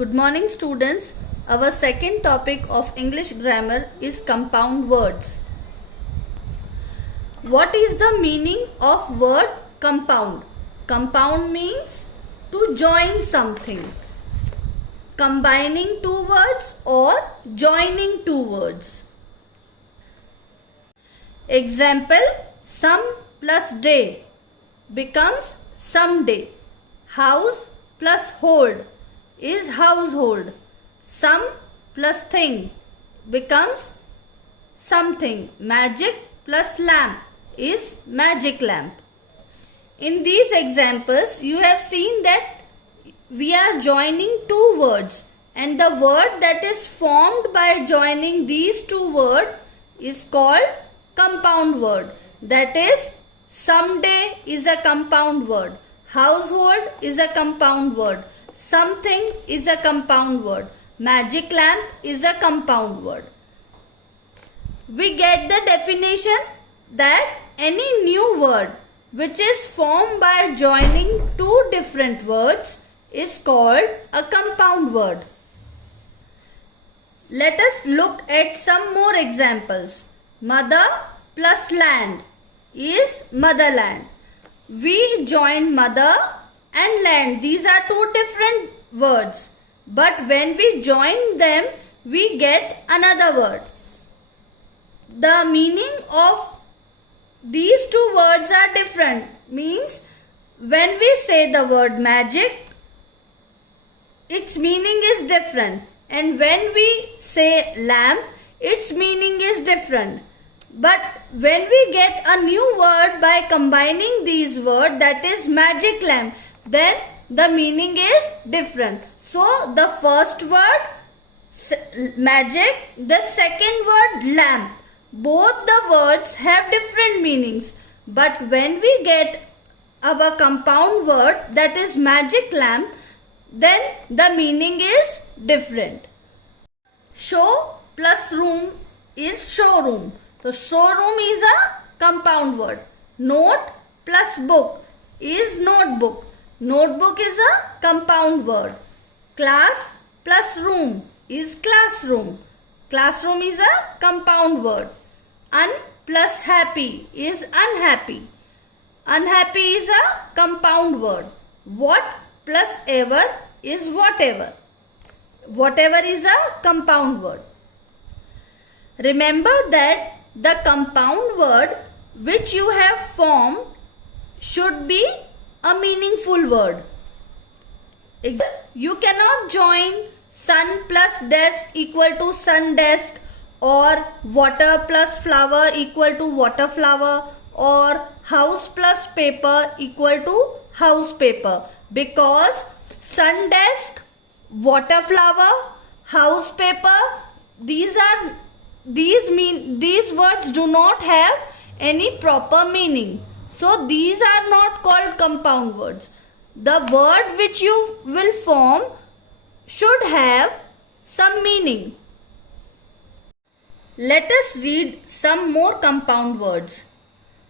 Good morning, students. Our second topic of English grammar is compound words. What is the meaning of word compound? Compound means to join something. Combining two words or joining two words. Example, some plus day becomes someday. House plus hold is household. Some plus thing becomes something. Magic plus lamp is magic lamp. In these examples, you have seen that we are joining two words, and the word that is formed by joining these two words is called compound word. That is, someday is a compound word. Household is a compound word. Something is a compound word. Magic lamp is a compound word. We get the definition that any new word which is formed by joining two different words is called a compound word. Let us look at some more examples. Mother plus land is motherland. We join mother and land. These are two different words. But when we join them, we get another word. The meaning of these two words are different. Means when we say the word magic, its meaning is different. And when we say lamp, its meaning is different. But when we get a new word by combining these words, that is magic lamp, then the meaning is different. So the first word magic, the second word lamp, both the words have different meanings. But when we get our compound word, that is magic lamp, then the meaning is different. Show plus room is showroom. So showroom is a compound word. Note plus book is notebook. Notebook is a compound word. Class plus room is classroom. Classroom is a compound word. Un plus happy is unhappy. Unhappy is a compound word. What plus ever is whatever. Whatever is a compound word. Remember that the compound word which you have formed should be a meaningful word. You cannot join sun plus desk equal to sun desk, or water plus flower equal to water flower, or house plus paper equal to house paper, because sun desk, water flower, house paper, these words do not have any proper meaning. So these are not called compound words. The word which you will form should have some meaning. Let us read some more compound words.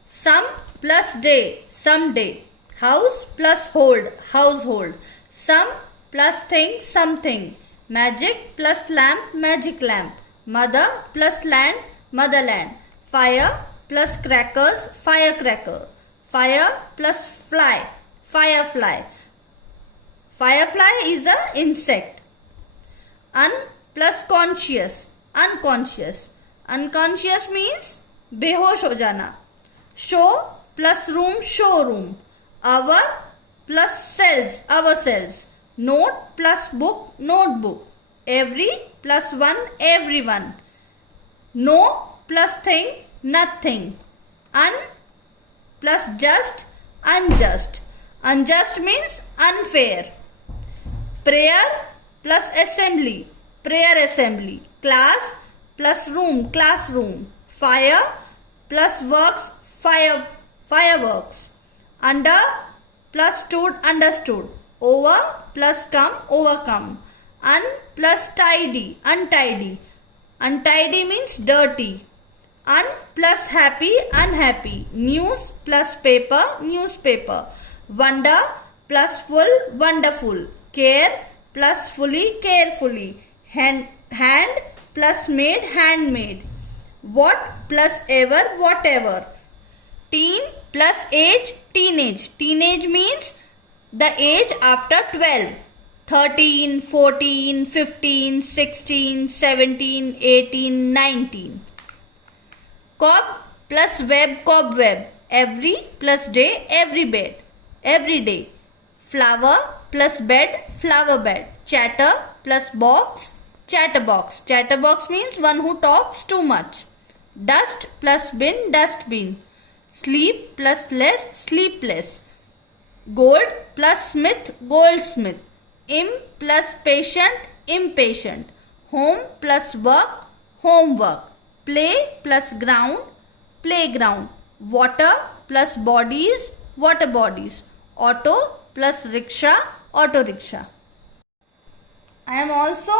Some plus day, someday. House plus hold, household. Some plus thing, something. Magic plus lamp, magic lamp. Mother plus land, motherland. Fire plus crackers, firecracker. Fire plus fly, firefly. Firefly is an insect. Un plus conscious, unconscious. Unconscious means behosh ho jana. Show plus room, showroom. Our plus selves, ourselves. Note plus book, notebook. Every plus one, everyone. No plus thing, nothing. Un plus just, unjust. Unjust means unfair. Prayer plus assembly, prayer assembly. Class plus room, classroom. Fire plus works, fireworks. Under plus stood, understood. Over plus come, overcome. Un plus tidy, untidy. Untidy means dirty. Un plus happy, unhappy. News plus paper, newspaper. Wonder plus full, wonderful. Care plus fully, carefully. Hand plus made, handmade. What plus ever, whatever. Teen plus age, teenage. Teenage means the age after 12. 13, 14, 15, 16, 17, 18, 19. Cob plus web, cobweb. Every plus day, every bed. Every day. Flower plus bed, flower bed. Chatter plus box, chatterbox. Chatterbox means one who talks too much. Dust plus bin, dustbin. Sleep plus less, sleepless. Gold plus smith, goldsmith. Imp plus patient, impatient. Home plus work, homework. Play plus ground, playground. Water plus bodies, water bodies. Auto plus rickshaw, auto rickshaw. I am also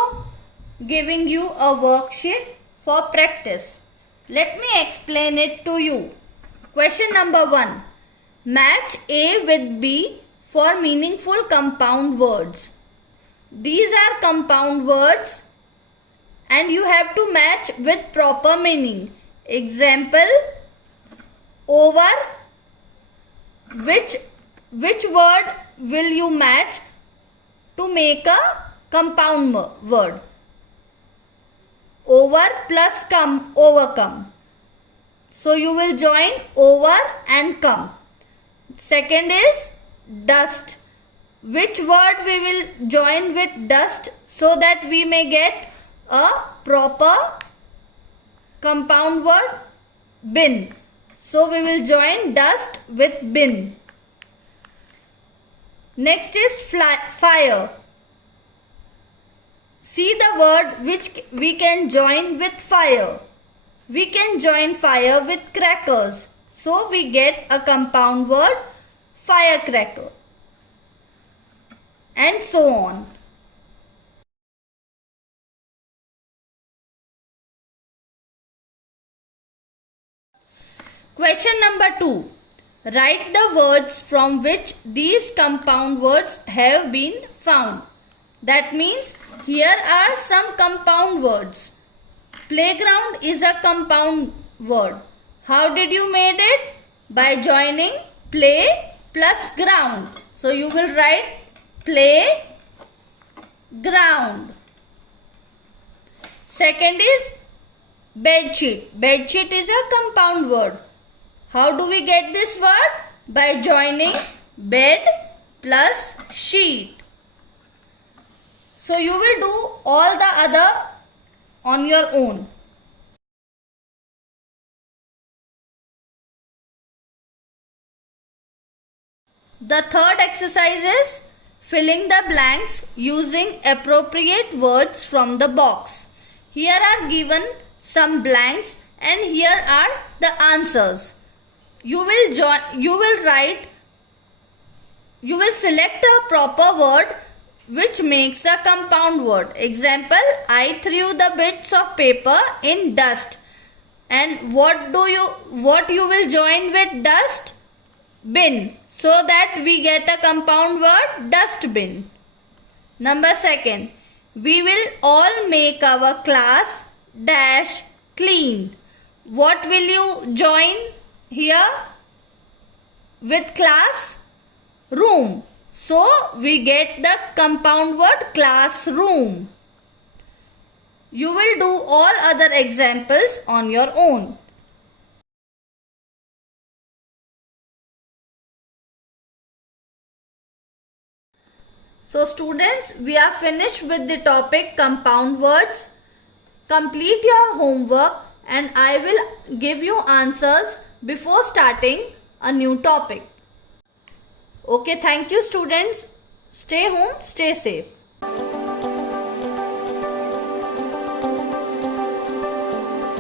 giving you a worksheet for practice. Let me explain it to you. Question number 1. Match A with B for meaningful compound words. These are compound words and you have to match with proper meaning. Example, over. Which word will you match to make a compound word? Over plus come, overcome. So you will join over and come. Second is dust. Which word we will join with dust so that we may get a proper compound word? Bin. So we will join dust with bin. Next is fire. See the word which we can join with fire. We can join fire with crackers. So we get a compound word, firecracker. And so on. Question number 2. Write the words from which these compound words have been found. That means here are some compound words. Playground is a compound word. How did you made it? By joining play plus ground. So you will write play ground. Second is bedsheet. Bedsheet is a compound word. How do we get this word? By joining bed plus sheet. So you will do all the other on your own. The third exercise is filling the blanks using appropriate words from the box. Here are given some blanks and here are the answers. You will select a proper word which makes a compound word. Example, I threw the bits of paper in dust. And what you will join with dust? Bin. So that we get a compound word, dustbin. Number 2. We will all make our class dash clean. What will you join here with class? Room. So we get the compound word classroom. You will do all other examples on your own. So students, we are finished with the topic compound words. Complete your homework and I will give you answers before starting a new topic. Okay, thank you students. Stay home, stay safe.